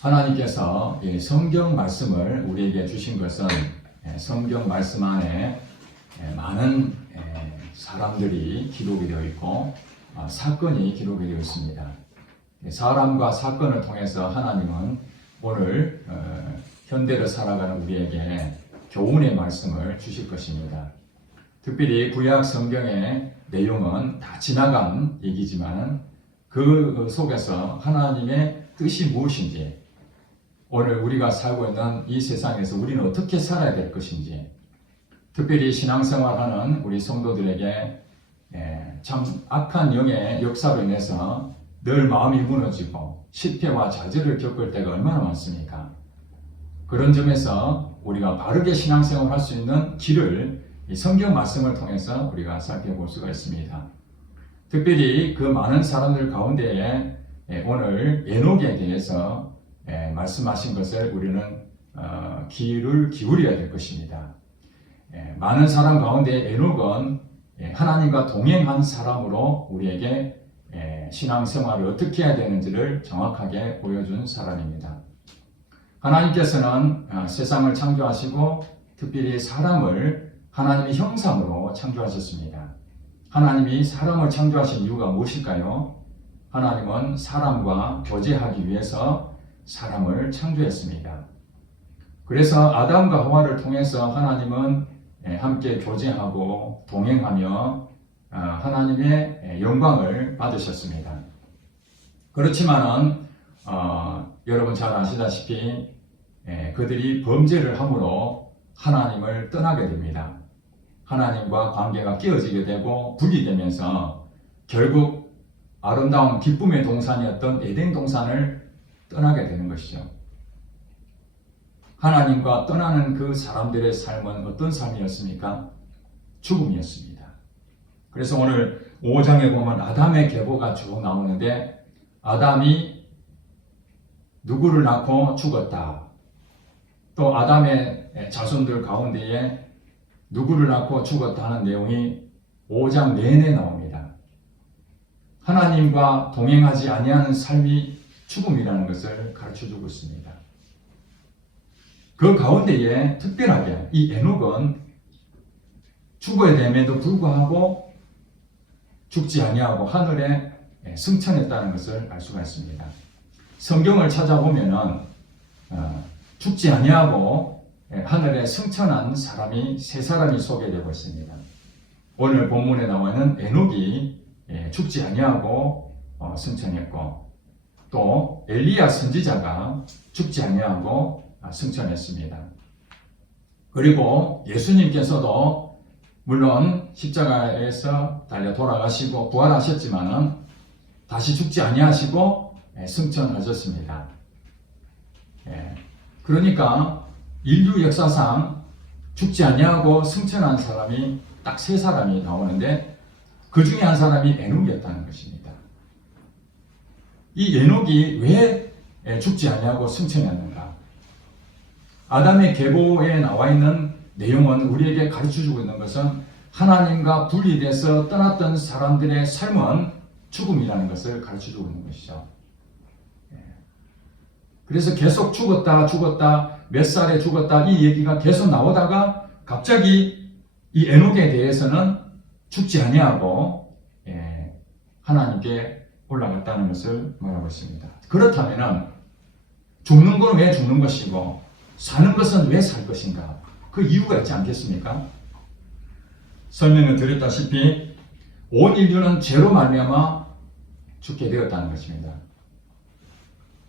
하나님께서 이 성경 말씀을 우리에게 주신 것은 성경 말씀 안에 많은 사람들이 기록이 되어 있고 사건이 기록이 되어 있습니다. 사람과 사건을 통해서 하나님은 오늘 현대를 살아가는 우리에게 교훈의 말씀을 주실 것입니다. 특별히 구약 성경의 내용은 다 지나간 얘기지만 그 속에서 하나님의 뜻이 무엇인지, 오늘 우리가 살고 있는 이 세상에서 우리는 어떻게 살아야 될 것인지, 특별히 신앙생활하는 우리 성도들에게 참 악한 영의 역사로 인해서 늘 마음이 무너지고 실패와 좌절을 겪을 때가 얼마나 많습니까? 그런 점에서 우리가 바르게 신앙생활을 할 수 있는 길을 이 성경 말씀을 통해서 우리가 살펴볼 수가 있습니다. 특별히 그 많은 사람들 가운데에 오늘 에녹에 대해서 말씀하신 것을 우리는 귀를 기울여야 될 것입니다. 많은 사람 가운데 에녹은 하나님과 동행한 사람으로 우리에게 신앙생활을 어떻게 해야 되는지를 정확하게 보여준 사람입니다. 하나님께서는 세상을 창조하시고 특별히 사람을 하나님의 형상으로 창조하셨습니다. 하나님이 사람을 창조하신 이유가 무엇일까요? 하나님은 사람과 교제하기 위해서 사람을 창조했습니다. 그래서 아담과 하와를 통해서 하나님은 함께 교제하고 동행하며 하나님의 영광을 받으셨습니다. 그렇지만은 여러분 잘 아시다시피 그들이 범죄를 함으로 하나님을 떠나게 됩니다. 하나님과 관계가 깨어지게 되고 분리되면서 결국 아름다운 기쁨의 동산이었던 에덴 동산을 떠나게 되는 것이죠. 하나님과 떠나는 그 사람들의 삶은 어떤 삶이었습니까? 죽음이었습니다. 그래서 오늘 5장에 보면 아담의 계보가 쭉 나오는데, 아담이 누구를 낳고 죽었다. 또 아담의 자손들 가운데에 누구를 낳고 죽었다 하는 내용이 5장 내내 나옵니다. 하나님과 동행하지 아니하는 삶이 죽음이라는 것을 가르쳐주고 있습니다. 그 가운데에 특별하게 이 에녹은 죽어야 됨에도 불구하고 죽지 아니하고 하늘에 승천했다는 것을 알 수가 있습니다. 성경을 찾아보면은 죽지 아니하고 하늘에 승천한 사람이 세 사람이 소개되고 있습니다. 오늘 본문에 나와 있는 에녹이 죽지 아니하고 승천했고, 또 엘리야 선지자가 죽지 아니하고 승천했습니다. 그리고 예수님께서도 물론 십자가에서 달려 돌아가시고 부활하셨지만은 다시 죽지 아니하시고 승천하셨습니다. 그러니까 인류 역사상 죽지 아니하고 승천한 사람이 딱 세 사람이 나오는데, 그 중에 한 사람이 에녹이었다는 것입니다. 이 에녹이 왜 죽지 아니하고 승천했는가? 아담의 계보에 나와 있는 내용은 우리에게 가르쳐주고 있는 것은 하나님과 분리돼서 떠났던 사람들의 삶은 죽음이라는 것을 가르쳐주고 있는 것이죠. 그래서 계속 죽었다 몇 살에 죽었다 이 얘기가 계속 나오다가 갑자기 이 에녹에 대해서는 죽지 아니하고 하나님께 올라갔다는 것을 말하고 있습니다. 그렇다면 죽는 건 왜 죽는 것이고 사는 것은 왜 살 것인가? 그 이유가 있지 않겠습니까? 설명을 드렸다시피 온 인류는 죄로 말미암아 죽게 되었다는 것입니다.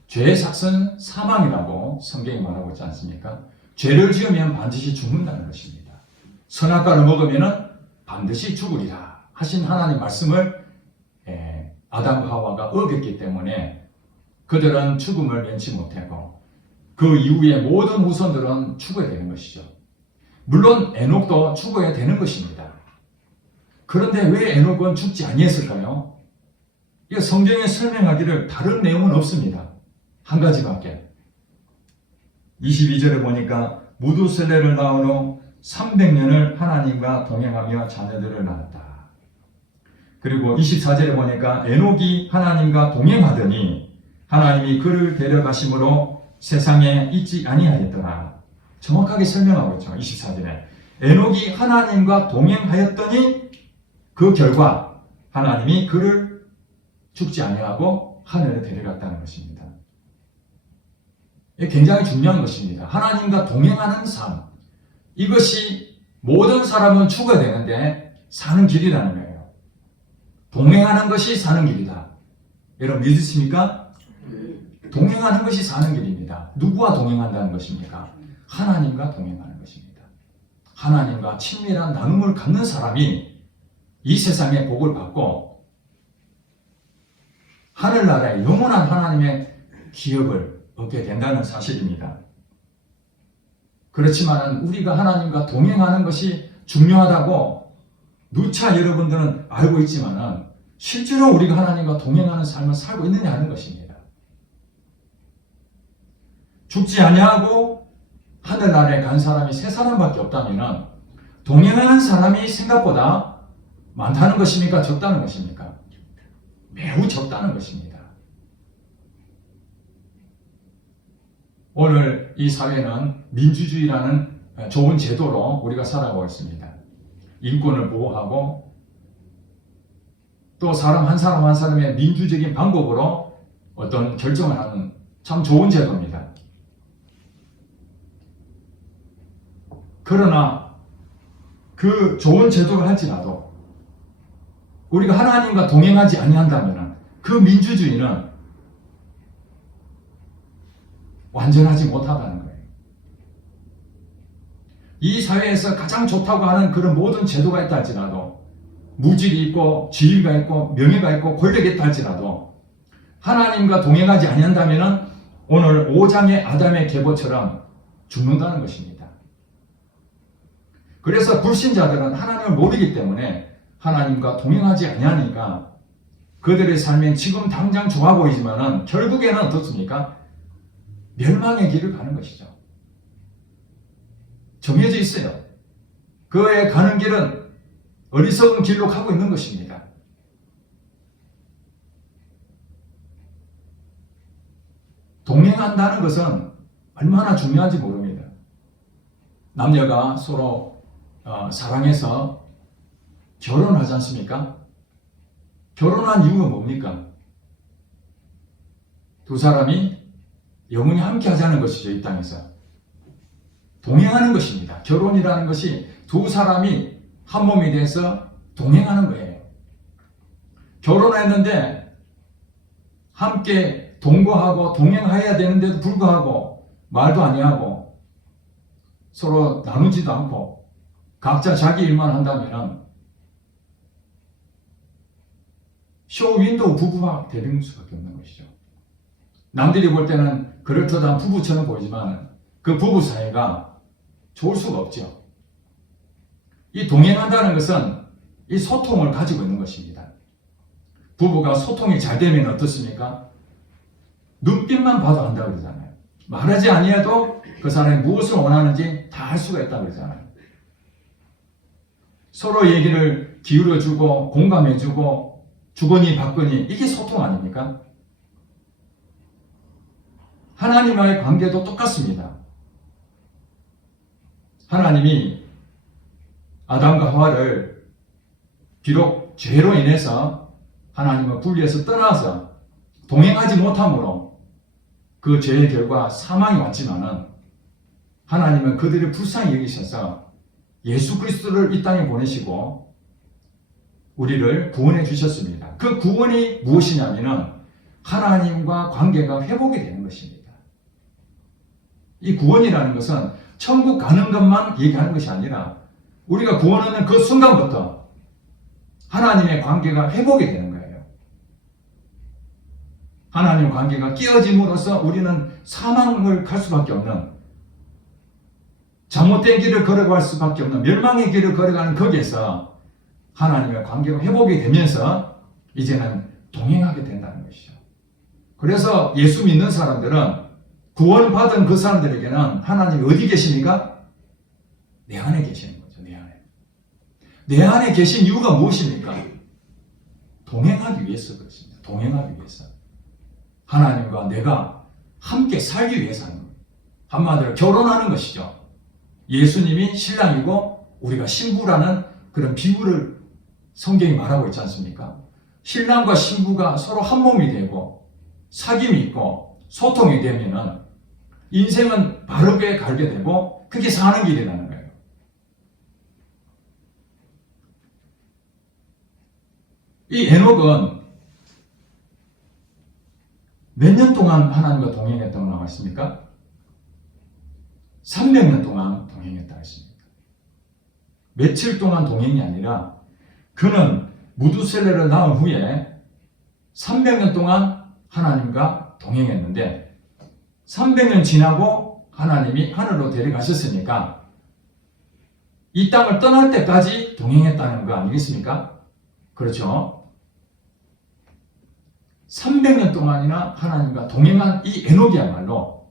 죄의 삭은 사망이라고 성경이 말하고 있지 않습니까? 죄를 지으면 반드시 죽는다는 것입니다. 선악과를 먹으면 반드시 죽으리라 하신 하나님 말씀을 아담과 하와가 어겼기 때문에 그들은 죽음을 면치 못하고 그 이후에 모든 후손들은 죽어야 되는 것이죠. 물론 에녹도 죽어야 되는 것입니다. 그런데 왜 에녹은 죽지 아니했을까요? 이 성경에 설명하기를 다른 내용은 없습니다. 한 가지밖에. 22절에 보니까 무두셀레를 낳은 후 300년을 하나님과 동행하며 자녀들을 낳았다. 그리고 24절에 보니까 에녹이 하나님과 동행하더니 하나님이 그를 데려가심으로 세상에 있지 아니하였더라. 정확하게 설명하고 있죠. 24절에 에녹이 하나님과 동행하였더니 그 결과 하나님이 그를 죽지 아니하고 하늘에 데려갔다는 것입니다. 이게 굉장히 중요한 것입니다. 하나님과 동행하는 삶, 이것이 모든 사람은 죽어야 되는데 사는 길이라는 거예요. 동행하는 것이 사는 길이다. 여러분 믿으십니까? 동행하는 것이 사는 길입니다. 누구와 동행한다는 것입니까? 하나님과 동행하는 것입니다. 하나님과 친밀한 나눔을 갖는 사람이 이 세상의 복을 받고 하늘나라의 영원한 하나님의 기업을 얻게 된다는 사실입니다. 그렇지만 우리가 하나님과 동행하는 것이 중요하다고 누차 여러분들은 알고 있지만 실제로 우리가 하나님과 동행하는 삶을 살고 있느냐 하는 것입니다. 죽지 아니하고 하늘나라에 간 사람이 3사람밖에 없다면 동행하는 사람이 생각보다 많다는 것입니까? 적다는 것입니까? 매우 적다는 것입니다. 오늘 이 사회는 민주주의라는 좋은 제도로 우리가 살아가고 있습니다. 인권을 보호하고 또 사람 한 사람 한 사람의 민주적인 방법으로 어떤 결정을 하는 참 좋은 제도입니다. 그러나 그 좋은 제도를 할지라도 우리가 하나님과 동행하지 아니한다면 그 민주주의는 완전하지 못하다는 거예요. 이 사회에서 가장 좋다고 하는 그런 모든 제도가 있다 할지라도 무질이 있고 지위가 있고 명예가 있고 권력이 있다 할지라도 하나님과 동행하지 아니한다면 오늘 5장의 아담의 계보처럼 죽는다는 것입니다. 그래서 불신자들은 하나님을 모르기 때문에 하나님과 동행하지 아니하니까 그들의 삶은 지금 당장 좋아 보이지만 결국에는 어떻습니까? 멸망의 길을 가는 것이죠. 정해져 있어요. 그에 가는 길은 어리석은 길로 가고 있는 것입니다. 동행한다는 것은 얼마나 중요한지 모릅니다. 남녀가 서로 사랑해서 결혼하지 않습니까? 결혼한 이유가 뭡니까? 두 사람이 영원히 함께 하자는 것이죠. 이 땅에서 동행하는 것입니다. 결혼이라는 것이 두 사람이 한 몸이 돼서 동행하는 거예요. 결혼했는데 함께 동거하고 동행해야 되는데도 불구하고 말도 아니하고 서로 나누지도 않고 각자 자기 일만 한다면 쇼윈도우 부부가 되는 수밖에 없는 것이죠. 남들이 볼 때는 그럴듯한 부부처럼 보이지만 그 부부 사이가 좋을 수가 없죠. 이 동행한다는 것은 이 소통을 가지고 있는 것입니다. 부부가 소통이 잘 되면 어떻습니까? 눈빛만 봐도 안다고 그러잖아요. 말하지 아니해도 그 사람이 무엇을 원하는지 다 알 수가 있다고 그러잖아요. 서로 얘기를 기울여주고 공감해주고 주거니 받거니 이게 소통 아닙니까? 하나님과의 관계도 똑같습니다. 하나님이 아담과 하와를 비록 죄로 인해서 하나님을 분리해서 떠나서 동행하지 못함으로 그 죄의 결과 사망이 왔지만은 하나님은 그들을 불쌍히 여기셔서 예수 그리스도를 이 땅에 보내시고 우리를 구원해 주셨습니다. 그 구원이 무엇이냐면은 하나님과 관계가 회복이 되는 것입니다. 이 구원이라는 것은 천국 가는 것만 얘기하는 것이 아니라 우리가 구원하는 그 순간부터 하나님의 관계가 회복이 되는 거예요. 하나님의 관계가 깨어짐으로써 우리는 사망을 갈 수밖에 없는 잘못된 길을 걸어갈 수밖에 없는 멸망의 길을 걸어가는 거기에서 하나님의 관계가 회복이 되면서 이제는 동행하게 된다는 것이죠. 그래서 예수 믿는 사람들은 구원받은 그 사람들에게는 하나님이 어디 계십니까? 내 안에 계시는 거죠. 내 안에. 내 안에 계신 이유가 무엇입니까? 동행하기 위해서 그렇습니다. 동행하기 위해서. 하나님과 내가 함께 살기 위해서 하는 거예요. 한마디로 결혼하는 것이죠. 예수님이 신랑이고 우리가 신부라는 그런 비유를 성경이 말하고 있지 않습니까? 신랑과 신부가 서로 한 몸이 되고 사귐이 있고 소통이 되면은 인생은 바르게 갈게 되고 그게 사는 길이라는 거예요. 이 에녹은 몇 년 동안 하나님과 동행했다고 나와 있습니까? 300년 동안 동행했다 했습니다. 며칠 동안 동행이 아니라 그는 무두셀레를 낳은 후에 300년 동안 하나님과 동행했는데 300년 지나고 하나님이 하늘로 데려가셨으니까 이 땅을 떠날 때까지 동행했다는 거 아니겠습니까? 그렇죠? 300년 동안이나 하나님과 동행한 이 에녹이야말로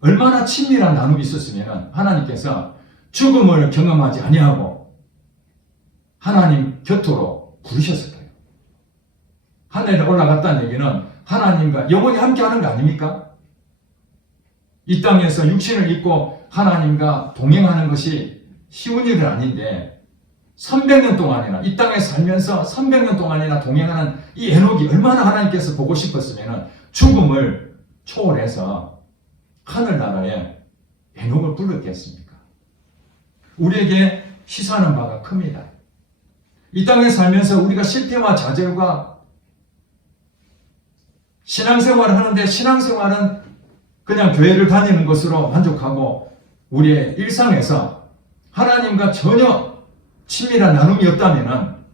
얼마나 친밀한 나눔이 있었으면 하나님께서 죽음을 경험하지 아니하고 하나님 곁으로 부르셨을까요? 하늘에 올라갔다는 얘기는 하나님과 영원히 함께하는 거 아닙니까? 이 땅에서 육신을 입고 하나님과 동행하는 것이 쉬운 일은 아닌데 300년 동안이나 이 땅에 살면서 300년 동안이나 동행하는 이 에녹이 얼마나 하나님께서 보고 싶었으면 죽음을 초월해서 하늘나라에 에녹을 불렀겠습니까? 우리에게 시사하는 바가 큽니다. 이 땅에 살면서 우리가 실패와 좌절과 신앙생활을 하는데 신앙생활은 그냥 교회를 다니는 것으로 만족하고 우리의 일상에서 하나님과 전혀 친밀한 나눔이 없다면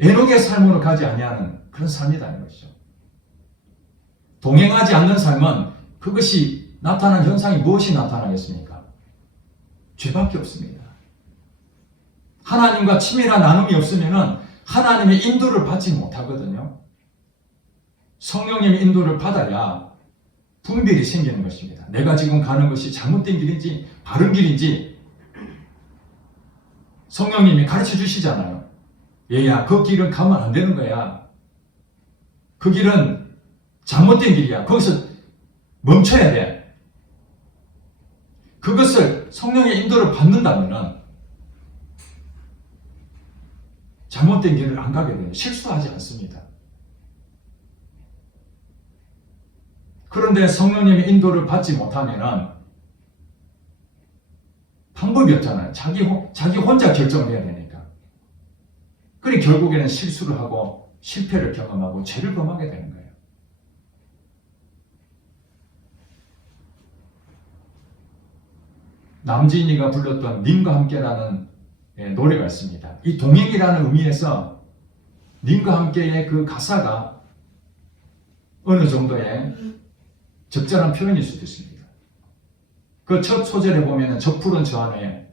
에녹의 삶으로 가지 아니하는 그런 삶이라는 것이죠. 동행하지 않는 삶은 그것이 나타난 현상이 무엇이 나타나겠습니까? 죄밖에 없습니다. 하나님과 친밀한 나눔이 없으면 하나님의 인도를 받지 못하거든요. 성령님의 인도를 받아야 분별이 생기는 것입니다. 내가 지금 가는 것이 잘못된 길인지 바른 길인지 성령님이 가르쳐 주시잖아요. 얘야, 그 길은 가면 안 되는 거야. 그 길은 잘못된 길이야. 거기서 멈춰야 돼. 그것을 성령의 인도를 받는다면 잘못된 길을 안 가게 돼요. 실수하지 않습니다. 그런데 성령님의 인도를 받지 못하면 방법이 없잖아요. 자기 혼자 결정을 해야 되니까. 그래 결국에는 실수를 하고 실패를 경험하고 죄를 범하게 되는 거예요. 남진이가 불렀던 님과 함께라는 노래가 있습니다. 이 동행이라는 의미에서 님과 함께의 그 가사가 어느 정도의 적절한 표현일 수도 있습니다. 그 첫 소절에 보면 저 푸른 저 안에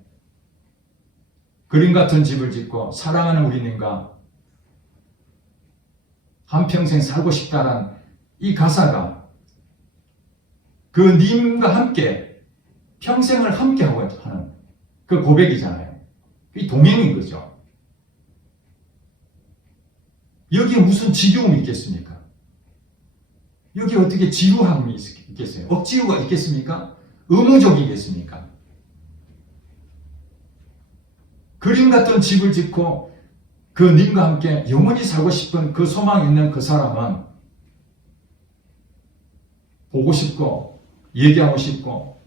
그림 같은 집을 짓고 사랑하는 우리님과 한평생 살고 싶다란 이 가사가 그 님과 함께 평생을 함께하고 하는 그 고백이잖아요. 이 동행인 거죠. 여기에 무슨 지겨움이 있겠습니까? 여기 어떻게 지루함이 있겠어요? 억지로가 있겠습니까? 의무적이겠습니까? 그림 같은 집을 짓고 그 님과 함께 영원히 살고 싶은 그 소망이 있는 그 사람은 보고 싶고 얘기하고 싶고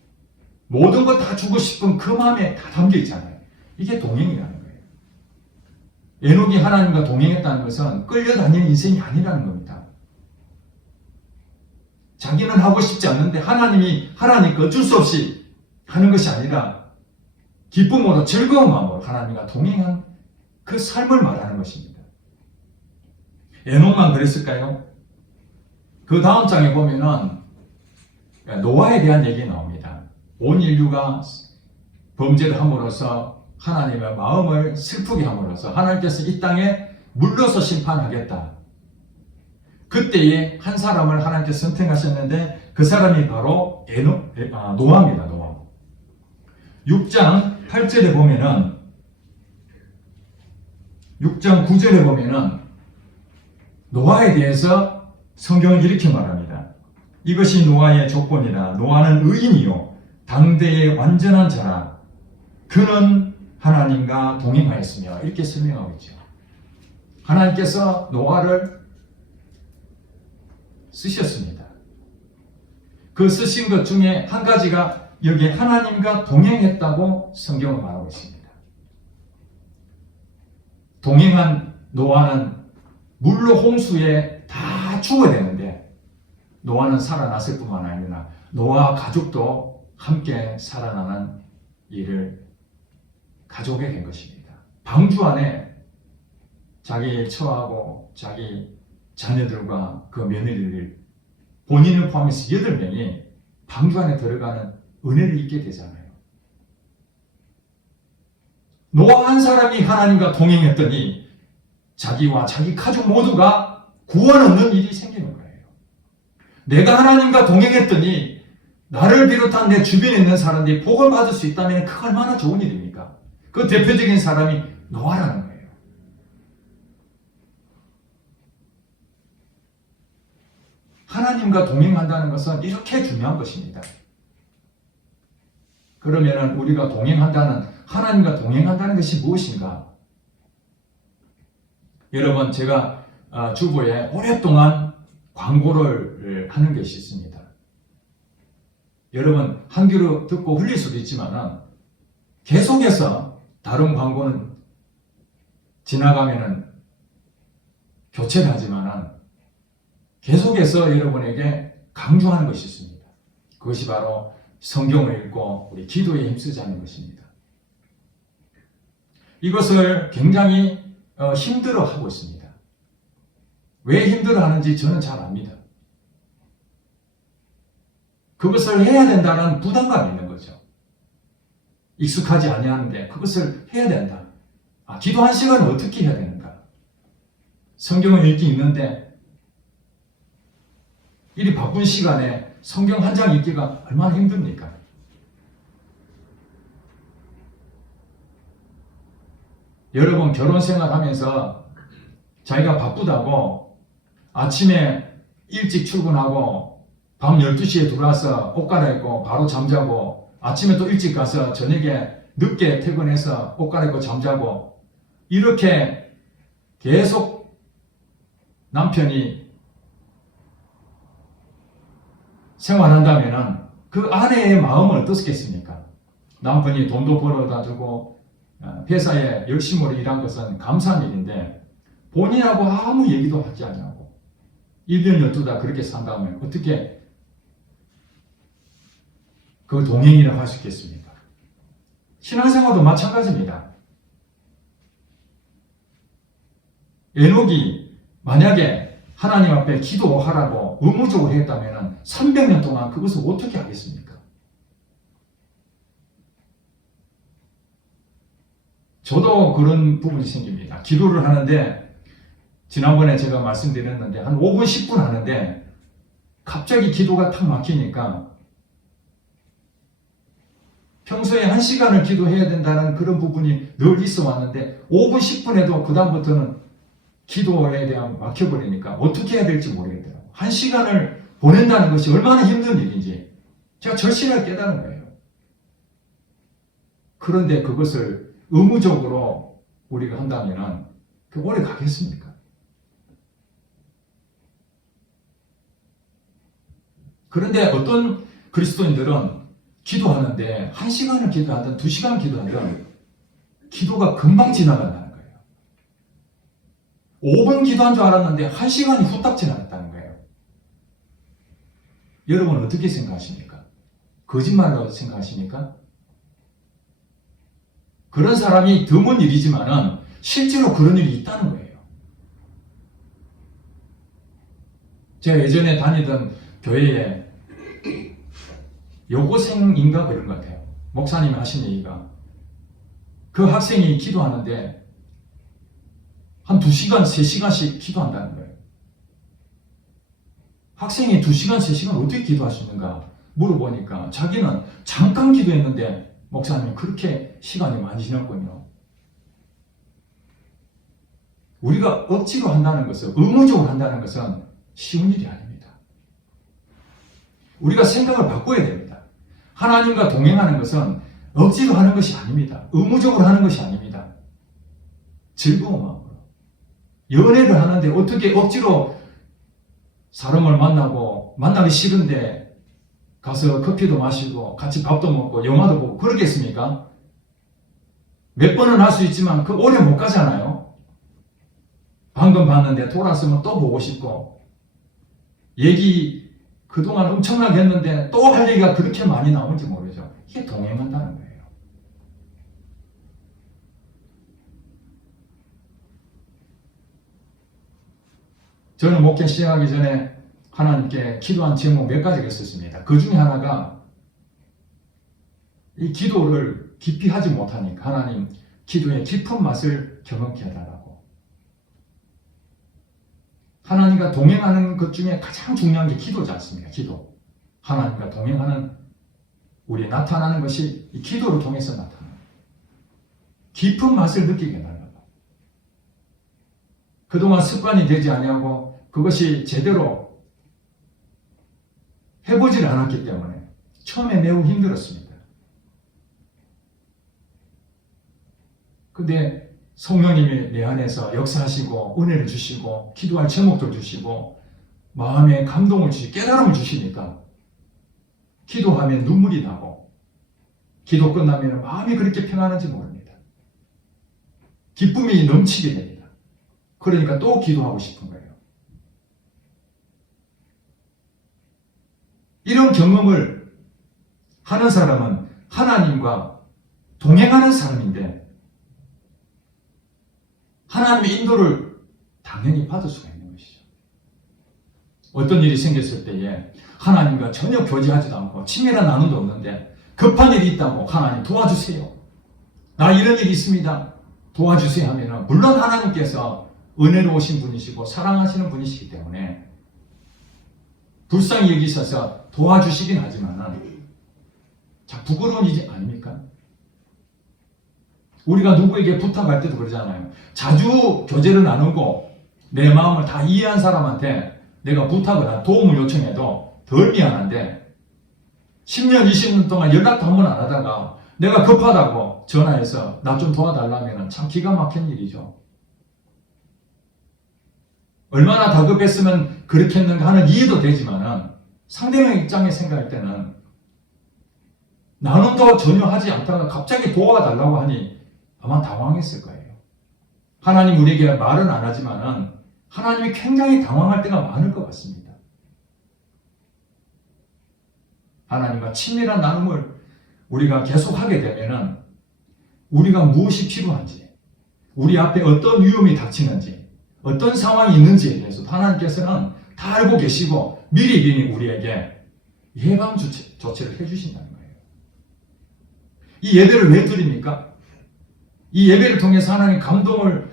모든 걸 다 주고 싶은 그 마음에 다 담겨 있잖아요. 이게 동행이라는 거예요. 에녹이 하나님과 동행했다는 것은 끌려다니는 인생이 아니라는 겁니다. 자기는 하고 싶지 않는데 하나님이 하라니까 어쩔 수 없이 하는 것이 아니라 기쁨으로 즐거운 마음으로 하나님과 동행한 그 삶을 말하는 것입니다. 에녹만 그랬을까요? 그 다음 장에 보면은 노아에 대한 얘기 나옵니다. 온 인류가 범죄를 함으로써 하나님의 마음을 슬프게 함으로써 하나님께서 이 땅에 물러서 심판하겠다. 그때에 한 사람을 하나님께서 선택하셨는데 그 사람이 바로 노아입니다. 노아. 6장 8절에 보면은 6장 9절에 보면은 노아에 대해서 성경은 이렇게 말합니다. 이것이 노아의 조건이라. 노아는 의인이요 당대의 완전한 자라. 그는 하나님과 동행하였으며. 이렇게 설명하고 있죠. 하나님께서 노아를 쓰셨습니다. 그 쓰신 것 중에 한 가지가 여기에 하나님과 동행했다고 성경은 말하고 있습니다. 동행한 노아는 물로 홍수에 다 죽어야 되는데 노아는 살아났을 뿐만 아니라 노아 가족도 함께 살아나는 일을 가져오게 된 것입니다. 방주 안에 자기 처하고 자기 자녀들과 그 며느리를 본인을 포함해서 8명이 방주 안에 들어가는 은혜를 입게 되잖아요. 노아 한 사람이 하나님과 동행했더니 자기와 자기 가족 모두가 구원 얻는 일이 생기는 거예요. 내가 하나님과 동행했더니 나를 비롯한 내 주변에 있는 사람들이 복을 받을 수 있다면 그 얼마나 좋은 일입니까? 그 대표적인 사람이 노아라는 거예요. 하나님과 동행한다는 것은 이렇게 중요한 것입니다. 그러면 우리가 하나님과 동행한다는 것이 무엇인가? 여러분, 제가 주보에 오랫동안 광고를 하는 것이 있습니다. 여러분, 한 귀로 듣고 흘릴 수도 있지만 계속해서 다른 광고는 지나가면 교체를 하지만 계속해서 여러분에게 강조하는 것이 있습니다. 그것이 바로 성경을 읽고 우리 기도에 힘쓰자는 것입니다. 이것을 굉장히 힘들어하고 있습니다. 왜 힘들어하는지 저는 잘 압니다. 그것을 해야 된다는 부담감이 있는 거죠. 익숙하지 아니하는데 그것을 해야 된다. 기도 한 시간은 어떻게 해야 되는가? 성경을 읽기 있는데 이리 바쁜 시간에 성경 한 장 읽기가 얼마나 힘듭니까? 여러분, 결혼 생활하면서 자기가 바쁘다고 아침에 일찍 출근하고 밤 12시에 들어와서 옷 갈아입고 바로 잠자고 아침에 또 일찍 가서 저녁에 늦게 퇴근해서 옷 갈아입고 잠자고 이렇게 계속 남편이 생활한다면 그 아내의 마음은 어떻겠습니까? 남편이 돈도 벌어다 주고 회사에 열심으로 일한 것은 감사한 일인데 본인하고 아무 얘기도 하지 않냐고 1년 12달 그렇게 산다면 어떻게 그 동행이라고 할 수 있겠습니까? 신앙생활도 마찬가지입니다. 에녹이 만약에 하나님 앞에 기도하라고 의무적으로 했다면 300년 동안 그것을 어떻게 하겠습니까? 저도 그런 부분이 생깁니다. 기도를 하는데 지난번에 제가 말씀드렸는데 한 5분 10분 하는데 갑자기 기도가 탁 막히니까 평소에 1시간을 기도해야 된다는 그런 부분이 늘 있어 왔는데 5분 10분에도 그 다음부터는 기도에 대한 막혀버리니까 어떻게 해야 될지 모르겠더라고요. 1시간을 보낸다는 것이 얼마나 힘든 일인지 제가 절실하게 깨달은 거예요. 그런데 그것을 의무적으로 우리가 한다면 그 오래 가겠습니까? 그런데 어떤 그리스도인들은 기도하는데 1시간을 기도하든 2시간 기도하든 기도가 금방 지나간다는 거예요. 5분 기도한 줄 알았는데 1시간이 후딱 지나갔다는 거예요. 여러분은 어떻게 생각하십니까? 거짓말이라고 생각하십니까? 그런 사람이 드문 일이지만은 실제로 그런 일이 있다는 거예요. 제가 예전에 다니던 교회에 여고생인가 그런 것 같아요. 목사님이 하신 얘기가 그 학생이 기도하는데 한 2시간, 3시간씩 기도한다는 거예요. 학생이 2시간, 3시간 어떻게 기도할 수 있는가 물어보니까 자기는 잠깐 기도했는데 목사님 그렇게 시간이 많이 지났군요. 우리가 억지로 한다는 것은 의무적으로 한다는 것은 쉬운 일이 아닙니다. 우리가 생각을 바꿔야 됩니다. 하나님과 동행하는 것은 억지로 하는 것이 아닙니다. 의무적으로 하는 것이 아닙니다. 즐거운 마음으로. 연애를 하는데 어떻게 억지로 사람을 만나기 싫은데 가서 커피도 마시고 같이 밥도 먹고 영화도 보고 그러겠습니까? 몇 번은 할 수 있지만 그 오래 못 가잖아요. 방금 봤는데 돌아서면 또 보고 싶고 얘기 그동안 엄청나게 했는데 또 할 얘기가 그렇게 많이 나오는지 모르죠. 이게 동행한다는 거예요. 저는 목회 시작하기 전에 하나님께 기도한 제목 몇 가지가 있었습니다. 그 중에 하나가 이 기도를 깊이 하지 못하니까 하나님 기도의 깊은 맛을 경험케 해달라고. 하나님과 동행하는 것 중에 가장 중요한 게 기도지 않습니까? 기도. 하나님과 동행하는 우리 나타나는 것이 이 기도를 통해서 나타나요. 깊은 맛을 느끼게 해달라고. 그동안 습관이 되지 아니하고 그것이 제대로 해보지를 않았기 때문에 처음에 매우 힘들었습니다. 근데 성령님이 내 안에서 역사하시고 은혜를 주시고 기도할 제목도 주시고 마음에 감동을 주시고 깨달음을 주시니까 기도하면 눈물이 나고 기도 끝나면 마음이 그렇게 평안한지 모릅니다. 기쁨이 넘치게 됩니다. 그러니까 또 기도하고 싶은 거예요. 이런 경험을 하는 사람은 하나님과 동행하는 사람인데 하나님의 인도를 당연히 받을 수가 있는 것이죠. 어떤 일이 생겼을 때에 하나님과 전혀 교제하지도 않고 친밀한 나눔도 없는데 급한 일이 있다고 하나님 도와주세요. 나 이런 일이 있습니다. 도와주세요 하면 물론 하나님께서 은혜로우신 분이시고 사랑하시는 분이시기 때문에 불쌍히 여기셔서 도와주시긴 하지만 부끄러운 일이 아닙니까? 우리가 누구에게 부탁할 때도 그러잖아요. 자주 교제를 나누고 내 마음을 다 이해한 사람한테 내가 부탁을 도움을 요청해도 덜 미안한데 10년, 20년 동안 연락도 한 번 안 하다가 내가 급하다고 전화해서 나 좀 도와달라면 참 기가 막힌 일이죠. 얼마나 다급했으면 그렇겠는가 하는 이해도 되지만 상대방 입장에 생각할 때는 나눔도 전혀 하지 않다가 갑자기 도와달라고 하니 아마 당황했을 거예요. 하나님 우리에게 말은 안 하지만 하나님이 굉장히 당황할 때가 많을 것 같습니다. 하나님과 친밀한 나눔을 우리가 계속하게 되면 우리가 무엇이 필요한지, 우리 앞에 어떤 위험이 닥치는지, 어떤 상황이 있는지에 대해서 하나님께서는 다 알고 계시고 미리 우리에게 예방 조치를 해주신다는 거예요. 이 예배를 왜 드립니까? 이 예배를 통해서 하나님 감동을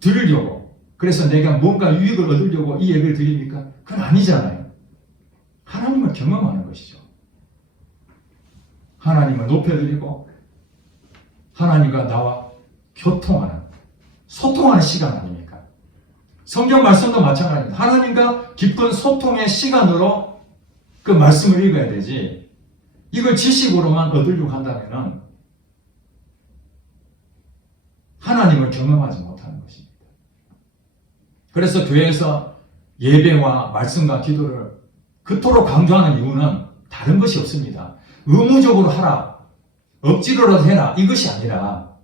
드리려고, 그래서 내가 뭔가 유익을 얻으려고 이 예배를 드립니까? 그건 아니잖아요. 하나님을 경험하는 것이죠. 하나님을 높여드리고 하나님과 나와 교통하는, 소통하는 시간 아닙니까? 성경 말씀도 마찬가지입니다. 하나님과 깊은 소통의 시간으로 그 말씀을 읽어야 되지, 이걸 지식으로만 얻으려고 한다면 하나님을 경험하지 못하는 것입니다. 그래서 교회에서 예배와 말씀과 기도를 그토록 강조하는 이유는 다른 것이 없습니다. 의무적으로 하라, 억지로라도 해라, 이것이 아니라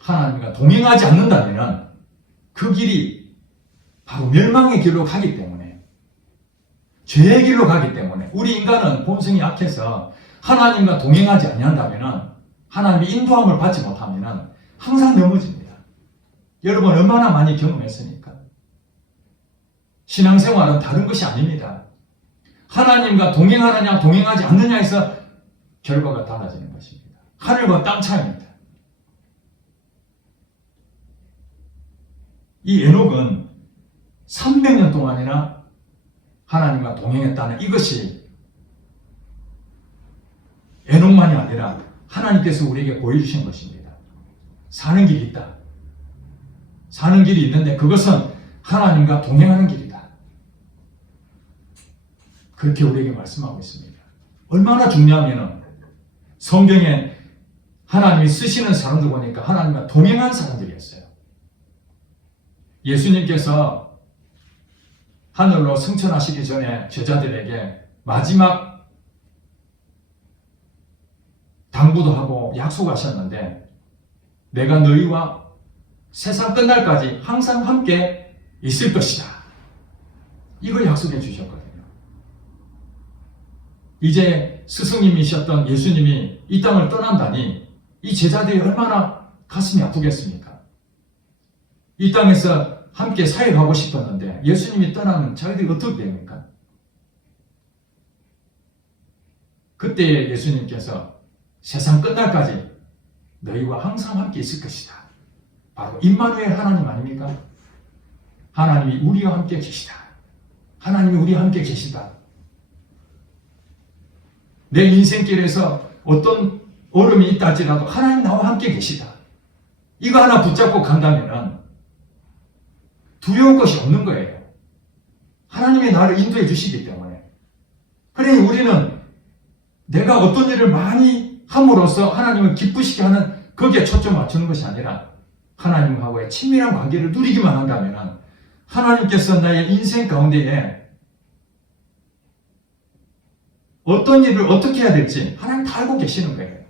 하나님과 동행하지 않는다면 그 길이 바로 멸망의 길로 가기 때문에, 죄의 길로 가기 때문에, 우리 인간은 본성이 약해서 하나님과 동행하지 아니한다면, 하나님의 인도함을 받지 못하면 항상 넘어집니다. 여러분 얼마나 많이 경험했으니까. 신앙생활은 다른 것이 아닙니다. 하나님과 동행하느냐 동행하지 않느냐에서 결과가 달라지는 것입니다. 하늘과 땅 차이입니다. 이 에녹은 300년 동안이나 하나님과 동행했다는 이것이 에녹만이 아니라 하나님께서 우리에게 보여주신 것입니다. 사는 길이 있다. 사는 길이 있는데 그것은 하나님과 동행하는 길이다. 그렇게 우리에게 말씀하고 있습니다. 얼마나 중요하면은 성경에 하나님이 쓰시는 사람들 보니까 하나님과 동행한 사람들이었어요. 예수님께서 하늘로 승천하시기 전에 제자들에게 마지막 당부도 하고 약속하셨는데 내가 너희와 세상 끝날까지 항상 함께 있을 것이다. 이걸 약속해 주셨거든요. 이제 스승님이셨던 예수님이 이 땅을 떠난다니 이 제자들이 얼마나 가슴이 아프겠습니까? 이 땅에서 함께 사역하고 싶었는데 예수님이 떠나면 자기들이 어떻게 됩니까? 그때 예수님께서 세상 끝날까지 너희와 항상 함께 있을 것이다. 바로 임마누엘 하나님 아닙니까? 하나님이 우리와 함께 계시다. 하나님이 우리와 함께 계시다. 내 인생길에서 어떤 어려움이 있다 할지라도 하나님 나와 함께 계시다. 이거 하나 붙잡고 간다면 두려울 것이 없는 거예요. 하나님이 나를 인도해 주시기 때문에. 그러니 우리는 내가 어떤 일을 많이 함으로써 하나님을 기쁘시게 하는 거기에 초점 맞추는 것이 아니라 하나님하고의 친밀한 관계를 누리기만 한다면 하나님께서 나의 인생 가운데에 어떤 일을 어떻게 해야 될지 하나님 다 알고 계시는 거예요.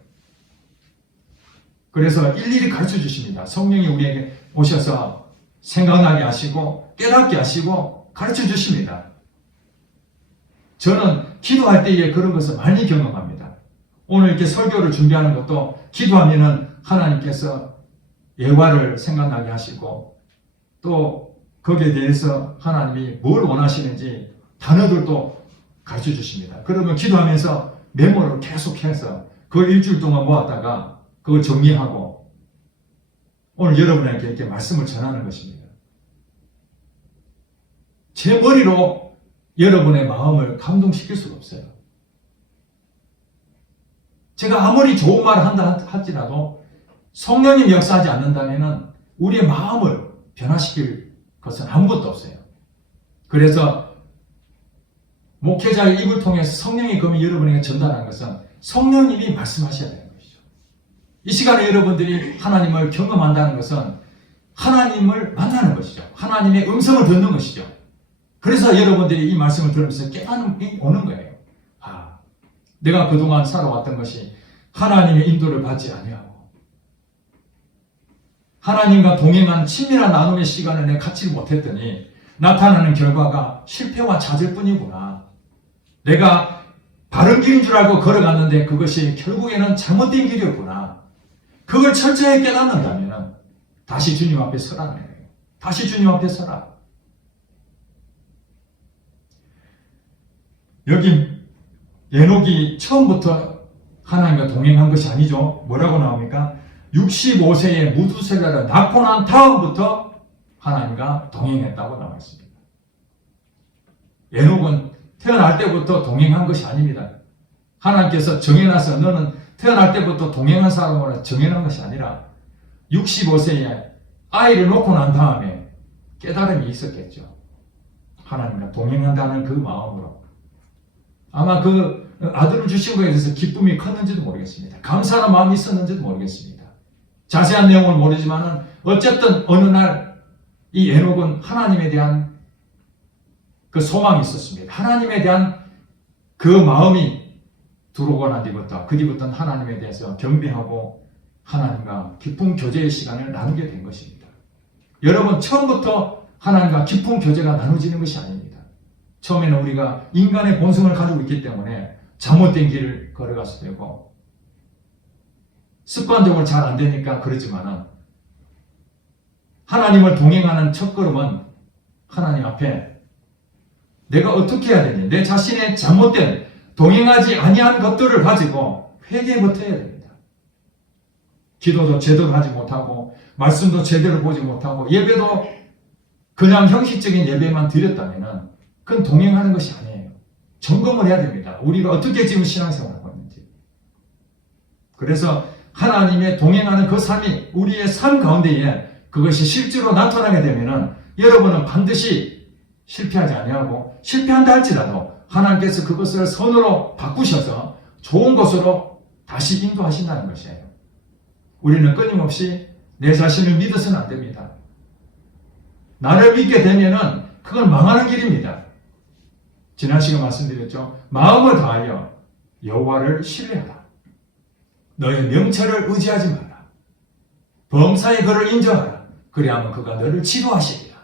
그래서 일일이 가르쳐 주십니다. 성령이 우리에게 오셔서 생각나게 하시고 깨닫게 하시고 가르쳐 주십니다. 저는 기도할 때에 그런 것을 많이 경험합니다. 오늘 이렇게 설교를 준비하는 것도 기도하면은 하나님께서 예화를 생각나게 하시고 또 거기에 대해서 하나님이 뭘 원하시는지 단어들도 가르쳐 주십니다. 그러면 기도하면서 메모를 계속해서 그 일주일 동안 모았다가 그걸 정리하고 오늘 여러분에게 이렇게 말씀을 전하는 것입니다. 제 머리로 여러분의 마음을 감동시킬 수가 없어요. 제가 아무리 좋은 말을 한다 할지라도 성령님 역사하지 않는다면 우리의 마음을 변화시킬 것은 아무것도 없어요. 그래서 목회자의 입을 통해서 성령의 검이 여러분에게 전달하는 것은 성령님이 말씀하셔야 되는 것이죠. 이 시간에 여러분들이 하나님을 경험한다는 것은 하나님을 만나는 것이죠. 하나님의 음성을 듣는 것이죠. 그래서 여러분들이 이 말씀을 들으면서 깨달음이 오는 거예요. 내가 그동안 살아왔던 것이 하나님의 인도를 받지 아니하고 하나님과 동행한 친밀한 나눔의 시간을 내가 갖지 못했더니 나타나는 결과가 실패와 좌절뿐이구나. 내가 바른 길인 줄 알고 걸어갔는데 그것이 결국에는 잘못된 길이었구나. 그걸 철저히 깨닫는다면 다시 주님 앞에 서라는 거예요. 다시 주님 앞에 서라. 여기 에녹이 처음부터 하나님과 동행한 것이 아니죠. 뭐라고 나옵니까? 65세에 무두셀라를 낳고 난 다음부터 하나님과 동행했다고 나와 있습니다. 에녹은 태어날 때부터 동행한 것이 아닙니다. 하나님께서 정해놔서 너는 태어날 때부터 동행한 사람으로 정해놓은 것이 아니라 65세에 아이를 놓고 난 다음에 깨달음이 있었겠죠. 하나님과 동행한다는 그 마음으로. 아마 그 아들을 주신 것에 대해서 기쁨이 컸는지도 모르겠습니다. 감사하는 마음이 있었는지도 모르겠습니다. 자세한 내용은 모르지만 어쨌든 어느 날 이 에녹은 하나님에 대한 그 소망이 있었습니다. 하나님에 대한 그 마음이 들어오고 난 뒤부터 그 뒤부터는 하나님에 대해서 경배하고 하나님과 깊은 교제의 시간을 나누게 된 것입니다. 여러분 처음부터 하나님과 깊은 교제가 나누어지는 것이 아닙니다. 처음에는 우리가 인간의 본성을 가지고 있기 때문에 잘못된 길을 걸어가서 되고 습관적으로 잘 안 되니까 그렇지만은 하나님을 동행하는 첫걸음은 하나님 앞에 내가 어떻게 해야 되냐, 내 자신의 잘못된 동행하지 아니한 것들을 가지고 회개부터 해야 됩니다. 기도도 제대로 하지 못하고 말씀도 제대로 보지 못하고 예배도 그냥 형식적인 예배만 드렸다면 그건 동행하는 것이 아니에요. 점검을 해야 됩니다. 우리가 어떻게 지금 신앙생활을 하고 있는지. 그래서 하나님의 동행하는 그 삶이 우리의 삶 가운데에 그것이 실제로 나타나게 되면 여러분은 반드시 실패하지 아니하고 실패한다 할지라도 하나님께서 그것을 선으로 바꾸셔서 좋은 것으로 다시 인도하신다는 것이에요. 우리는 끊임없이 내 자신을 믿어서는 안 됩니다. 나를 믿게 되면은 그건 망하는 길입니다. 지난 시간 말씀드렸죠. 마음을 다하여 여호와를 신뢰하라. 너의 명철을 의지하지 마라. 범사의 그를 인정하라. 그리하면 그가 너를 치료하시리라.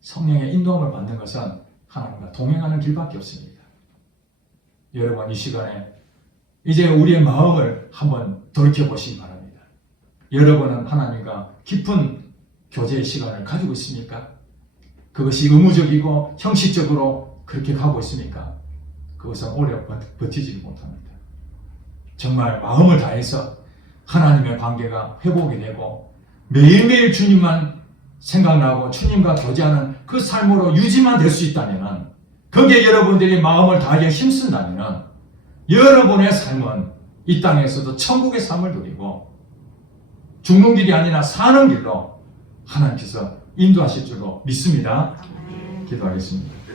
성령의 인도함을 받는 것은 하나님과 동행하는 길밖에 없습니다. 여러분 이 시간에 이제 우리의 마음을 한번 돌이켜보시기 바랍니다. 여러분은 하나님과 깊은 교제의 시간을 가지고 있습니까? 그것이 의무적이고 형식적으로 그렇게 가고 있습니까? 그것은 오래 버티지 못합니다. 정말 마음을 다해서 하나님의 관계가 회복이 되고 매일매일 주님만 생각나고 주님과 교제하는 그 삶으로 유지만 될 수 있다면, 거기에 여러분들이 마음을 다하게 힘쓴다면 여러분의 삶은 이 땅에서도 천국의 삶을 누리고 죽는 길이 아니라 사는 길로 하나님께서 인도하실 줄로 믿습니다. 기도하겠습니다.